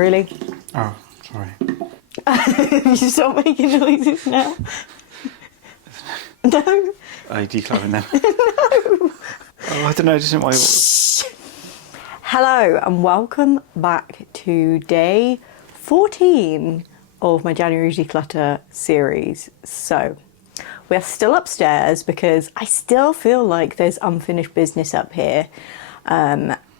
Really? Oh, sorry. You stop making noises now. No. Are you decluttering them? No. Oh, I don't know, just why. Hello and welcome back to day 14 of my January Declutter series. So, we are still upstairs because I still feel like there's unfinished business up here.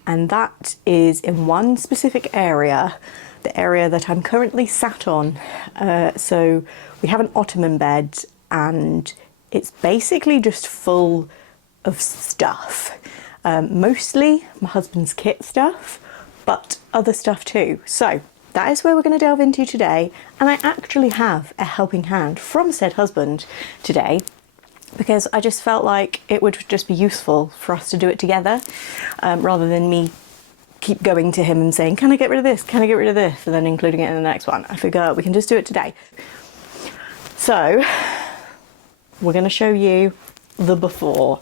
And that is in one specific area, the area that I'm currently sat on. So we have an ottoman bed and it's basically just full of stuff. Mostly my husband's kit stuff, but other stuff too. So that is where we're going to delve into today. And I actually have a helping hand from said husband today, because I just felt like it would just be useful for us to do it together, rather than me keep going to him and saying, can I get rid of this? Can I get rid of this? And then including it in the next one. I figure we can just do it today. So we're going to show you the before.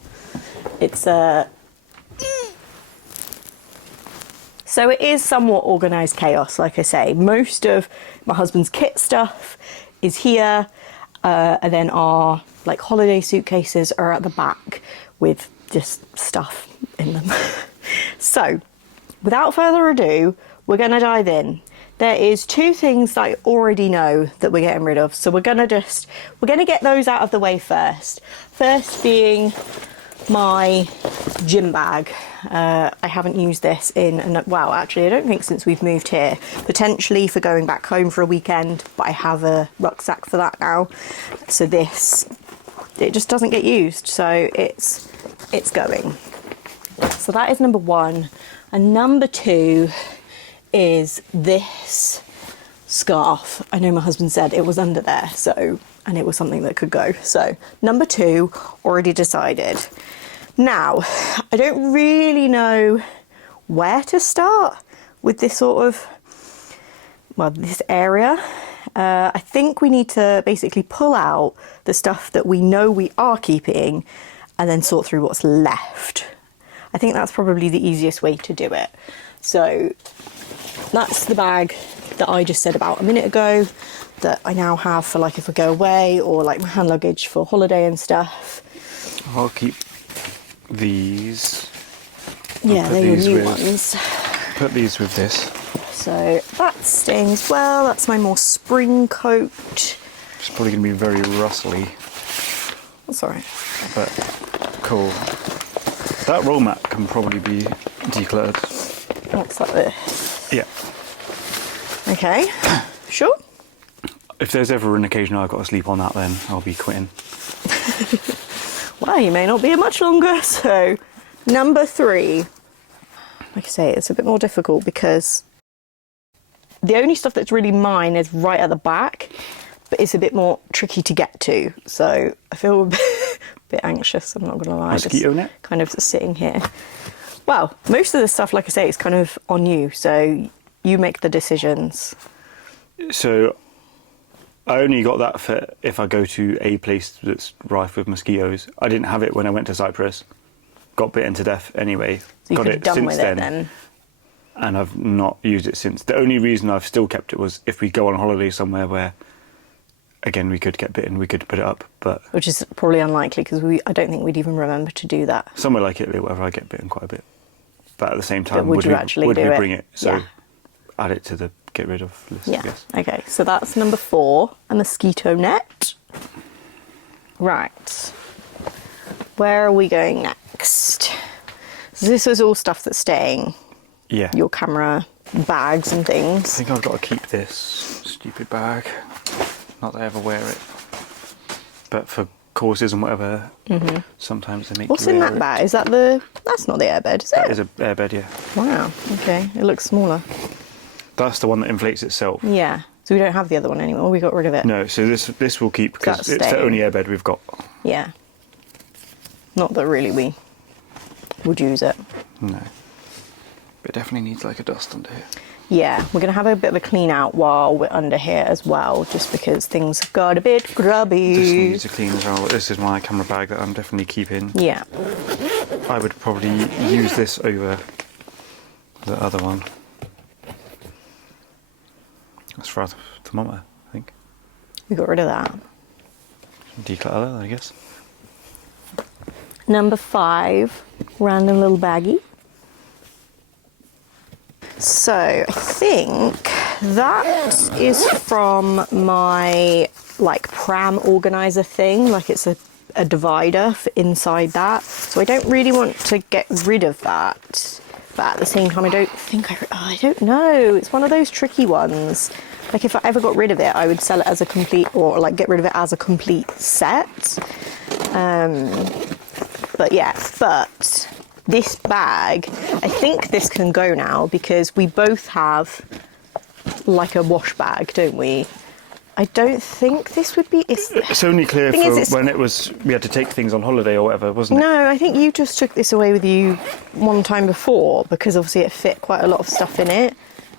It's so it is somewhat organised chaos, like I say. Most of my husband's kit stuff is here, and then our like holiday suitcases are at the back with just stuff in them. So without further ado, we're going to dive in. There is two things that I already know that we're getting rid of, so we're going to get those out of the way first. First being my gym bag. I haven't used this well, actually I don't think since we've moved here. Potentially for going back home for a weekend, but I have a rucksack for that now. So this, it just doesn't get used, so it's going. So that is number one. And number two is this scarf. I know my husband said it was under there, so, and it was something that could go. So number two, already decided. Now, I don't really know where to start with this sort of, well, this area. I think we need to basically pull out the stuff that we know we are keeping and then sort through what's left. I think that's probably the easiest way to do it. So that's the bag that I just said about a minute ago that I now have for like if I go away, or like my hand luggage for holiday and stuff. I'll keep these. Yeah, they're your new ones. Put these with this. So that's staying as well. That's my more spring coat. It's probably going to be very rustly. That's alright. But cool. That roll mat can probably be decluttered. What's that there? Yeah. Okay. Sure? If there's ever an occasion I've got to sleep on that, then I'll be quitting. Well, you may not be here much longer. So number three. Like I say, it's a bit more difficult because the only stuff that's really mine is right at the back, but it's a bit more tricky to get to. So I feel a bit anxious, I'm not going to lie. Mosquito net? Kind of sitting here. Well, most of the stuff, like I say, is kind of on you. So you make the decisions. So I only got that for if I go to a place that's rife with mosquitoes. I didn't have it when I went to Cyprus. Got bitten to death anyway. So you got could it have done since with then. it then. And I've not used it since. The only reason I've still kept it was if we go on holiday somewhere where, again, we could get bitten, we could put it up, but... Which is probably unlikely because I don't think we'd even remember to do that. Somewhere like Italy, whatever, I get bitten quite a bit. But at the same time, would we bring it? So yeah. Add it to the get rid of list, Yeah. I guess. Okay, so that's number 4, a mosquito net. Right. Where are we going next? So this is all stuff that's staying. Yeah. Your camera, bags and I things. think I've got to keep this stupid bag. Not that I ever wear it. But for courses and whatever, sometimes they make What's you in wear that it. bag? Is that the... That's not the airbed, is it? That is an airbed, yeah. Wow, okay. It looks smaller. That's the one that inflates itself. Yeah. So we don't have the other one anymore. We got rid of it. No, so this will keep because That's it's the staying. only airbed we've got. Yeah. Not that really we would use it. No. But it definitely needs like a dust under here. Yeah, we're going to have a bit of a clean out while we're under here as well, just because things have got a bit grubby. This needs a clean as well. This is my camera bag that I'm definitely keeping. Yeah. I would probably use this over the other one. That's for our thermometer, I think. We got rid of that. Declutter that, I guess. Number 5, random little baggie. So I think that is from my like pram organizer thing. Like it's a divider for inside that. So I don't really want to get rid of that. But at the same time, I don't think I don't know. It's one of those tricky ones. Like if I ever got rid of it, I would sell it as a complete, or like get rid of it as a complete set. But yeah, but this bag, I think this can go now because we both have like a wash bag, don't we? I don't think this would be... It's only clear for when it was, we had to take things on holiday or whatever, wasn't it? No, I think you just took this away with you one time before because obviously it fit quite a lot of stuff in it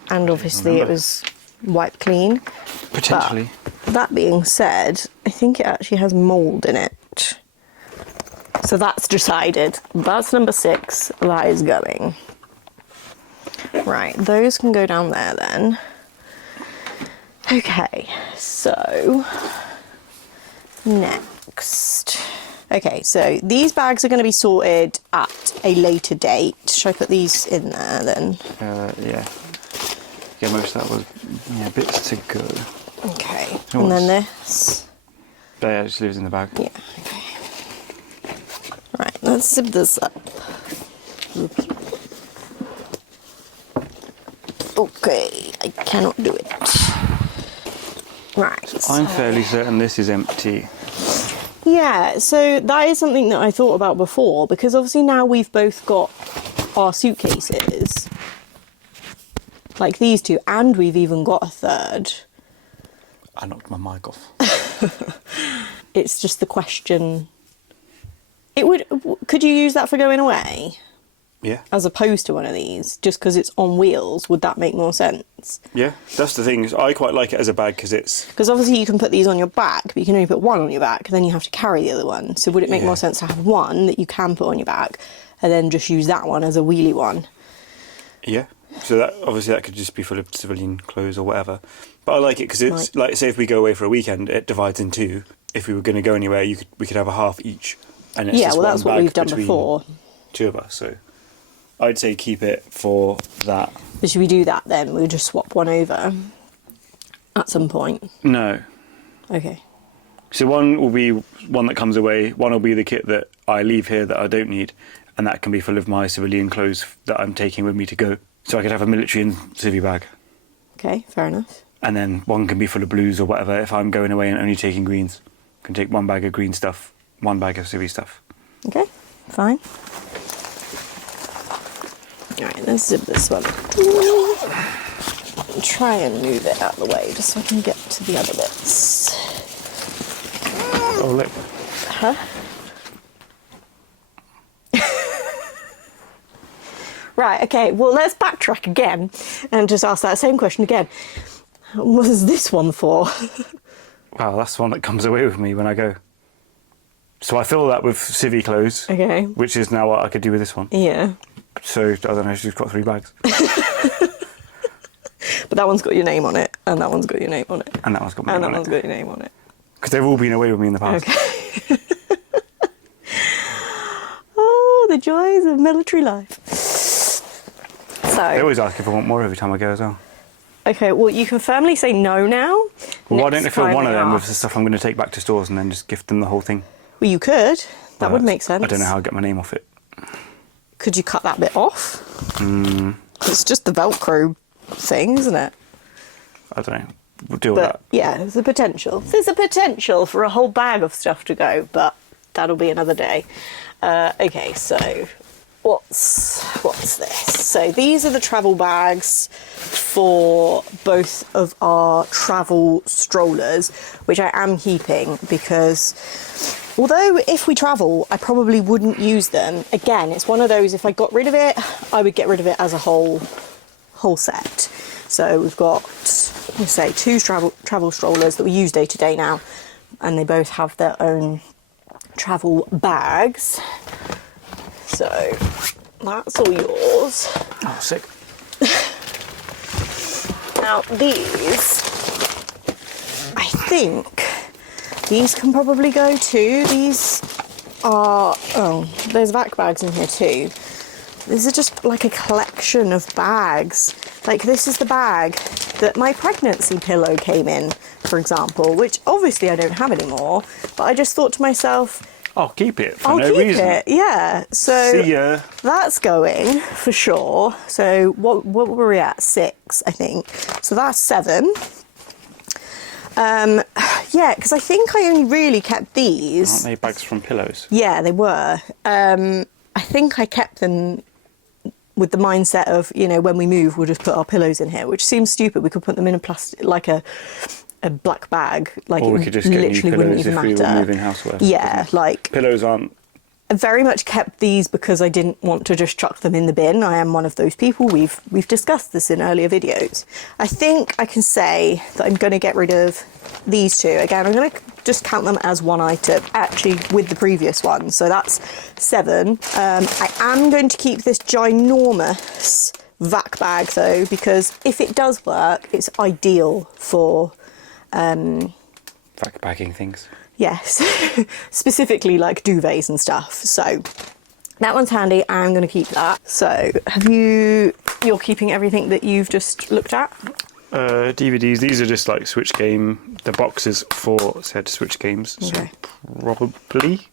and obviously it was wiped clean. Potentially. But that being said, I think it actually has mould in it. So that's decided. That's number 6. That is going. Right, those can go down there then. Okay, so next. Okay, so these bags are going to be sorted at a later date. Should I put these in there then? Yeah. Yeah, most of that was bits to go. Okay, and then this. Yeah, it just lives in the bag. Yeah, okay. Right, let's zip this up. Oops. Okay, I cannot do it. Right. So I'm fairly certain this is empty. Yeah, so that is something that I thought about before because obviously now we've both got our suitcases, like these two, and we've even got a third. I knocked my mic off. It's just the question. Could you use that for going away? Yeah. As opposed to one of these, just because it's on wheels, would that make more sense? Yeah, that's the thing. I quite like it as a bag because it's... Because obviously you can put these on your back, but you can only put one on your back, then you have to carry the other one. So would it make more sense to have one that you can put on your back and then just use that one as a wheelie one? Yeah. So that obviously that could just be full of civilian clothes or whatever. But I like it because it's like, say if we go away for a weekend, it divides in two. If we were going to go anywhere, we could have a half each. And it's just that's what we've done before. Two of us, so... I'd say keep it for that. But should we do that then? We'll just swap one over at some point. No. Okay. So one will be one that comes away, one will be the kit that I leave here that I don't need, and that can be full of my civilian clothes that I'm taking with me to go. So I could have a military and civvy bag. Okay, fair enough. And then one can be full of blues or whatever if I'm going away and only taking greens. I can take one bag of green stuff, one bag of civvy stuff. Okay, fine. Alright, let's zip this one. Try and move it out of the way just so I can get to the other bits. Oh, look. Huh? Right, okay, well, let's backtrack again and just ask that same question again. What is this one for? Wow, that's the one that comes away with me when I go. So I fill that with civvy clothes. Okay. Which is now what I could do with this one. Yeah. So, I don't know, she's got 3 bags. But that one's got your name on it, and that one's got your name on it. And that one's got my name on it. And that one's got your name on it. Because they've all been away with me in the past. Okay. Oh, the joys of military life. They So, always ask if I want more every time I go as well. okay, well, you can firmly say no now. Well, why don't I Next fill time one of they them with ask. the stuff I'm going to take back to stores and then just gift them the whole thing? Well, you could. That would Well, make sense. I don't know how I get my name off it. Could you cut that bit off? It's just the Velcro thing, isn't it? I don't know. We'll deal with But that. yeah, there's a potential. There's a potential for a whole bag of stuff to go, but that'll be another day. Okay, so what's this? So these are the travel bags for both of our travel strollers, which I am keeping because although if we travel, I probably wouldn't use them. Again, it's one of those, if I got rid of it, I would get rid of it as a whole set. So we've got, let's say, 2 travel strollers that we use day to day now, and they both have their own travel bags. So that's all yours. Oh, sick. Now these think these can probably go too. These are, oh, there's vac bags in here too. These are just like a collection of bags. Like this is the bag that my pregnancy pillow came in, for example, which obviously I don't have anymore, but I just thought to myself, I'll keep it for I'll no keep reason. it, yeah. So See ya. that's going for sure. So what were we at? 6, I think. So that's 7. Yeah, because I think I only really kept these. Aren't they bags from pillows? Yeah, they were. I think I kept them with the mindset of, you know, when we move, we'll just put our pillows in here, which seems stupid. We could put them in a plastic, like a black bag, like Or we it could just get new literally wouldn't pillows even if we were matter. moving houseware. Yeah, like Pillows aren't. I very much kept these because I didn't want to just chuck them in the bin. I am one of those people. We've discussed this in earlier videos. I think I can say that I'm going to get rid of these two. Again, I'm going to just count them as one item, actually, with the previous one. So that's 7. I am going to keep this ginormous vac bag though, because if it does work, it's ideal for Vac bagging things. yes, specifically like duvets and stuff. So that one's handy. I'm going to keep that. So you're keeping everything that you've just looked at? DVDs, these are just like Switch game, the boxes for said Switch games. Okay. So probably.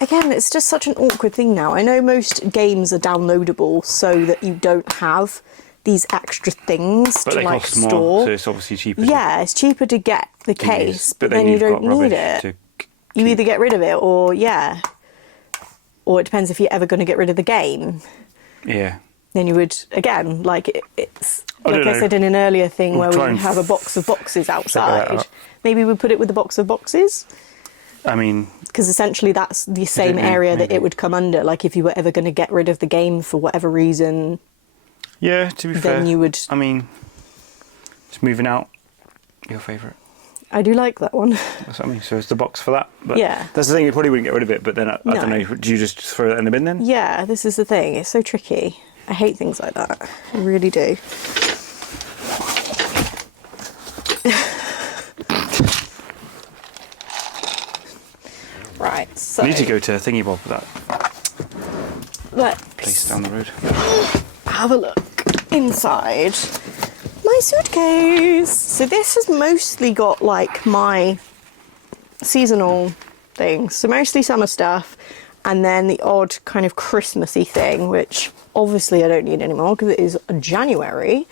Again, it's just such an awkward thing now. I know most games are downloadable so that you don't have these extra things But to they like cost store. more, so it's obviously cheaper. Yeah, it's cheaper to get the to case, use, but then you don't need it. To You either get rid of it or it depends if you're ever going to get rid of the game. Yeah. Then you would, again, like it's I like don't I know. said in an earlier thing We'll where try we and have a box of boxes that outside. out. Maybe we put it with the box of boxes, I mean, because essentially that's the same know, area that maybe. it would come under. Like if you were ever going to get rid of the game for whatever reason, yeah, to be fair. then you would. I mean, just moving out, your favourite. I do like that one. That's what I mean. So it's the box for that. But Yeah. that's the thing, you probably wouldn't get rid of it, but then I No. don't know, do you just throw that in the bin then? Yeah, this is the thing. It's so tricky. I hate things like that. I really do. Right, so We need to go to Thingy Bob for that let's place down the road. have a look inside my suitcase. So this has mostly got like my seasonal things. So mostly summer stuff, and then the odd kind of Christmassy thing, which obviously I don't need anymore because it is January.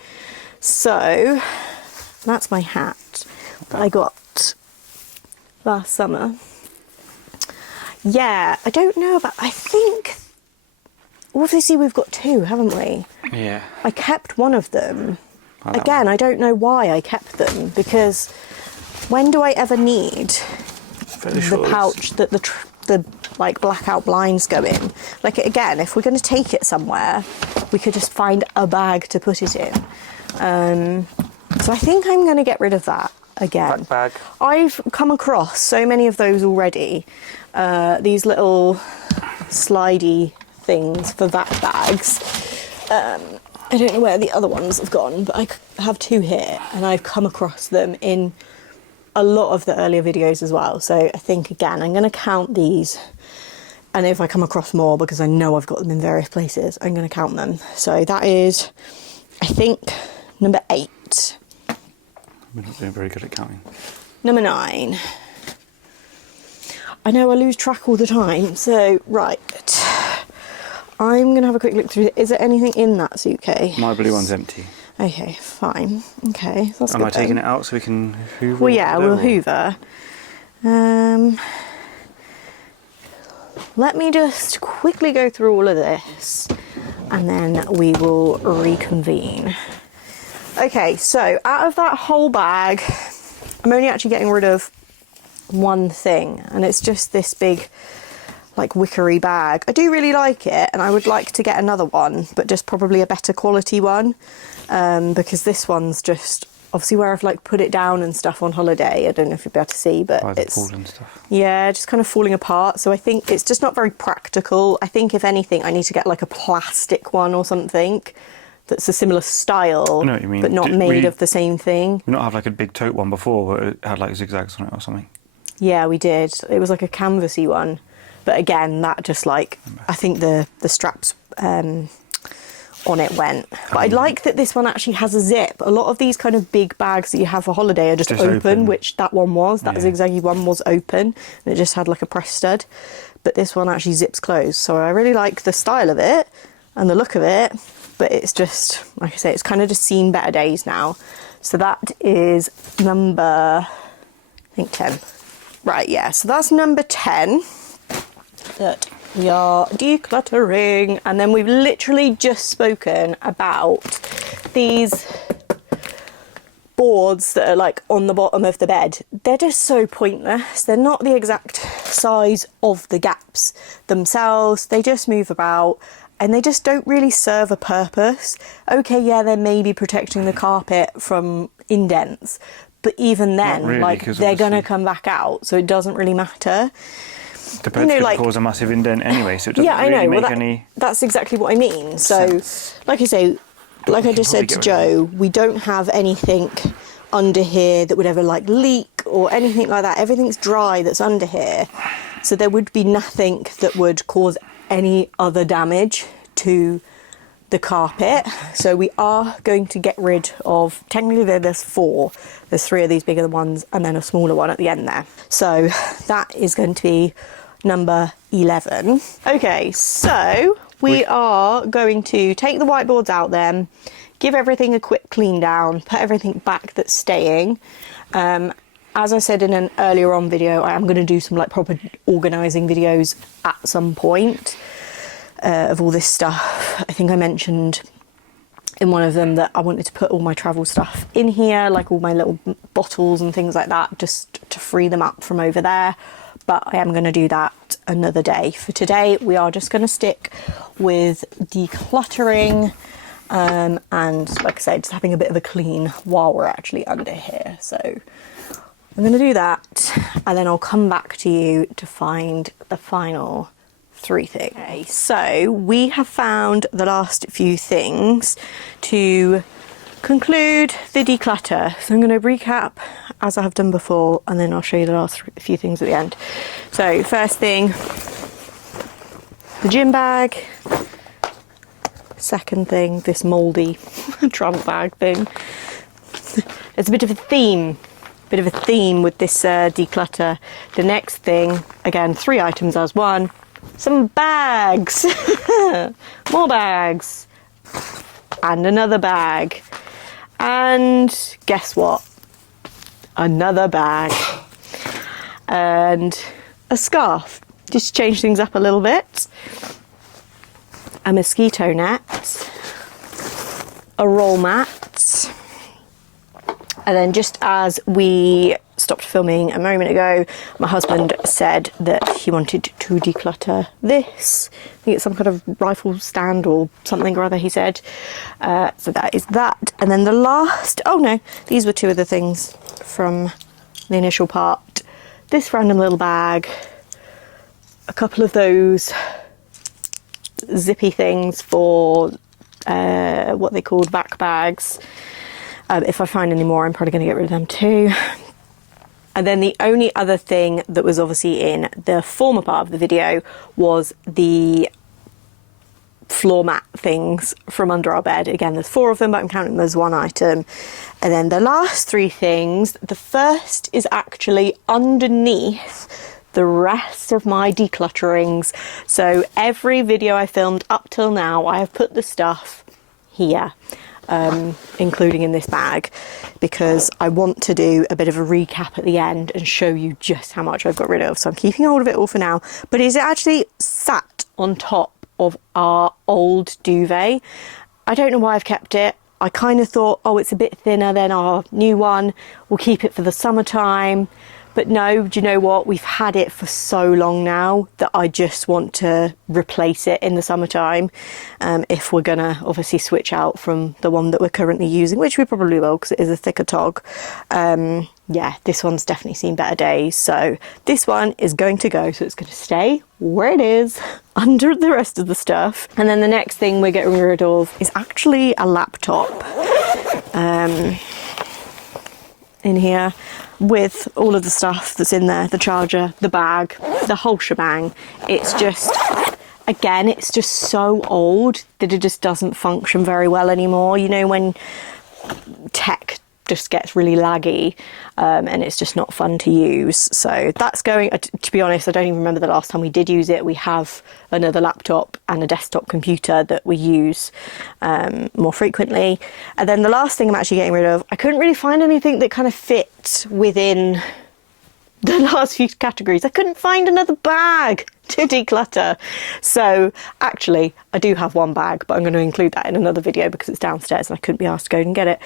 So that's my hat that I got last summer. Yeah, I don't know about, I think, obviously we've got 2, haven't we? Yeah. I kept one of them. Oh, that Again, one. I don't know why I kept them, because when do I ever need Fairly the sure it's- pouch that the like blackout blinds go in? Like again, if we're going to take it somewhere, we could just find a bag to put it in. So I think I'm going to get rid of that again. Back bag. I've come across so many of those already. These little slidey things for vac bags. I don't know where the other ones have gone, but I have 2 here, and I've come across them in a lot of the earlier videos as well. So I think, again, I'm going to count these, and if I come across more, because I know I've got them in various places, I'm going to count them. So that is, I think, number 8. We're not doing very good at counting. Number 9. I know I lose track all the time, so right. I'm going to have a quick look through. Is there anything in that suitcase? My blue one's empty. Okay, fine. Okay, that's Am good I taking then. it out so we can hoover? Well, yeah, it, we'll or- hoover. Let me just quickly go through all of this, and then we will reconvene. Okay, so out of that whole bag, I'm only actually getting rid of one thing, and it's just this big, like, wickery bag. I do really like it, and I would like to get another one, but just probably a better quality one, because this one's just obviously where I've like put it down and stuff on holiday. I don't know if you'll be able to see, but By the it's pool and stuff. yeah, just kind of falling apart. So I think it's just not very practical. I think if anything, I need to get like a plastic one or something that's a similar style, I know what you mean. but not made of the same thing. We not have like a big tote one before where it had like zigzags on it or something? Yeah, we did. It was like a canvasy one. But again, that just like, I think the straps on it went. But I like that this one actually has a zip. A lot of these kind of big bags that you have for holiday are just open, which that one was. That zigzaggy one was open, and it just had like a press stud. But this one actually zips closed. So I really like the style of it and the look of it. But it's just, like I say, it's kind of just seen better days now. So that is number, I think 10. Right, yeah, so that's number 10 that we are decluttering. And then we've literally just spoken about these boards that are like on the bottom of the bed. They're just so pointless. They're not the exact size of the gaps themselves. They just move about and they just don't really serve a purpose. Okay, yeah, they're maybe protecting the carpet from indents, but even then, really, like, they're going to come back out, so it doesn't really matter. The bed's going to cause a massive indent anyway, so it doesn't really make any... That's exactly what I mean. So, like I say, like I just said to Joe, we don't have anything under here that would ever, like, leak or anything like that. Everything's dry that's under here. So there would be nothing that would cause any other damage to the carpet. So we are going to get rid of, technically there's 4. There's 3 of these bigger ones and then a smaller one at the end there. So that is going to be number 11. Okay, so we are going to take the whiteboards out then, give everything a quick clean down, put everything back that's staying. As I said in an earlier on video, I am going to do some like proper organising videos at some point of all this stuff. I think I mentioned in one of them that I wanted to put all my travel stuff in here, like all my little bottles and things like that, just to free them up from over there. But I am going to do that another day. For today, we are just going to stick with decluttering and, like I said, just having a bit of a clean while we're actually under here. So I'm going to do that, and then I'll come back to you to find the final 3 things. Okay, so we have found the last few things to conclude the declutter. So I'm going to recap as I have done before, and then I'll show you the last few things at the end. So first thing, the gym bag. Second thing, this mouldy travel bag thing. It's a bit of a theme with this declutter. The next thing, again, 3 items as one. Some bags, more bags, and another bag. And guess what? Another bag. And a scarf, just to change things up a little bit. A mosquito net, a roll mat, and then just as we stopped filming a moment ago, my husband said that he wanted to declutter this. I think it's some kind of rifle stand or something or other, he said. So that is that. And then the last, oh no, these were 2 of the things from the initial part. This random little bag, a couple of those zippy things for what they called vac bags. If I find any more, I'm probably going to get rid of them too. And then the only other thing that was obviously in the former part of the video was the floor mat things from under our bed. Again, there's 4 of them, but I'm counting them as 1 item. And then the last 3 things, the first is actually underneath the rest of my declutterings. So every video I filmed up till now, I have put the stuff here, including in this bag, because I want to do a bit of a recap at the end and show you just how much I've got rid of. So I'm keeping hold of it all for now, but it's actually sat on top of our old duvet. I don't know why I've kept it. I kind of thought, oh, it's a bit thinner than our new one. We'll keep it for the summertime. But no, do you know what? We've had it for so long now that I just want to replace it in the summertime. If we're going to obviously switch out from the one that we're currently using, which we probably will because it is a thicker tog. yeah, this one's definitely seen better days. So this one is going to go, so it's going to stay where it is under the rest of the stuff. And then the next thing we're getting rid of is actually a laptop in here, with all of the stuff that's in there, the charger, the bag, the whole shebang. It's just, again, it's just so old that it just doesn't function very well anymore. You know, when tech just gets really laggy, and it's just not fun to use. So that's going, to be honest, I don't even remember the last time we did use it. We have another laptop and a desktop computer that we use more frequently. And then the last thing I'm actually getting rid of, I couldn't really find anything that kind of fit within the last few categories. I couldn't find another bag to declutter. So actually, I do have one bag, but I'm going to include that in another video because it's downstairs and I couldn't be asked to go and get it.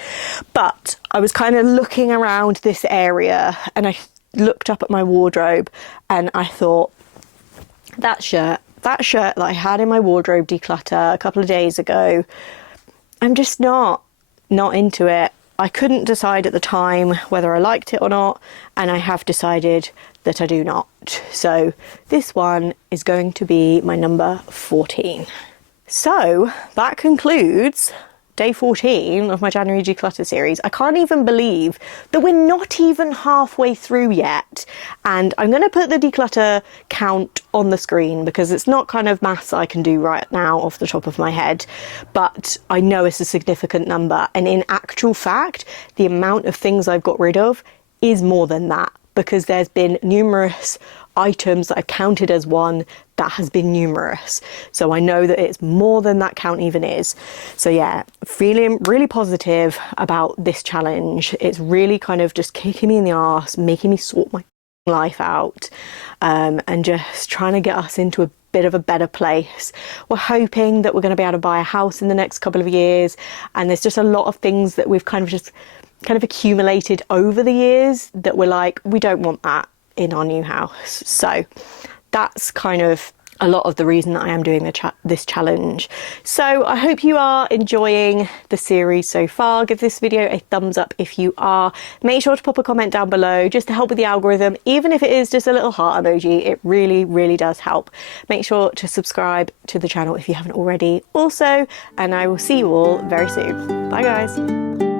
But I was kind of looking around this area and I looked up at my wardrobe and I thought, that shirt that I had in my wardrobe declutter a couple of days ago, I'm just not into it. I couldn't decide at the time whether I liked it or not, and I have decided that I do not. So this one is going to be my number 14. So that concludes day 14 of my January declutter series. I can't even believe that we're not even halfway through yet. And I'm going to put the declutter count on the screen because it's not kind of maths I can do right now off the top of my head, but I know it's a significant number. And in actual fact, the amount of things I've got rid of is more than that, because there's been numerous items that I've counted as one that has been numerous. So I know that it's more than that count even is. So yeah, feeling really positive about this challenge. It's really kind of just kicking me in the arse, making me sort my life out, and just trying to get us into a bit of a better place. We're hoping that we're going to be able to buy a house in the next couple of years, and there's just a lot of things that we've kind of accumulated over the years that we're like, we don't want that in our new house. So that's kind of a lot of the reason that I am doing this challenge. So I hope you are enjoying the series so far. Give this video a thumbs up if you are. Make sure to pop a comment down below just to help with the algorithm. Even if it is just a little heart emoji, it really, really does help. Make sure to subscribe to the channel if you haven't already also, and I will see you all very soon. Bye guys.